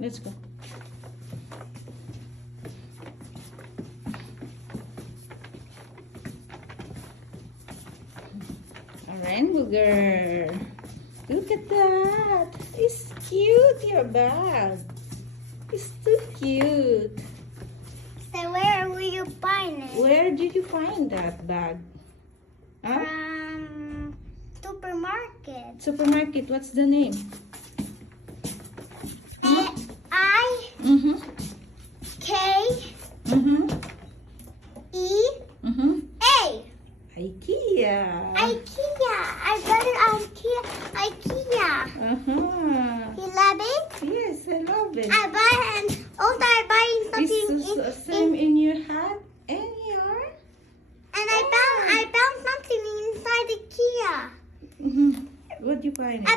Let's go. Hamburger. Look at that. It's cute, your bag. It's too cute. So where will you find it? Where did you find that bag? Huh? From supermarket. Supermarket. What's the name? I Mm-hmm. K Mm-hmm. E Mm-hmm. A. IKEA. IKEA. I got it on IKEA. Uh-huh. You love it? Yes, I love it. I buy and also I buy something Is the same in your hat and your? and I found something inside IKEA. Mm-hmm. What do you find? A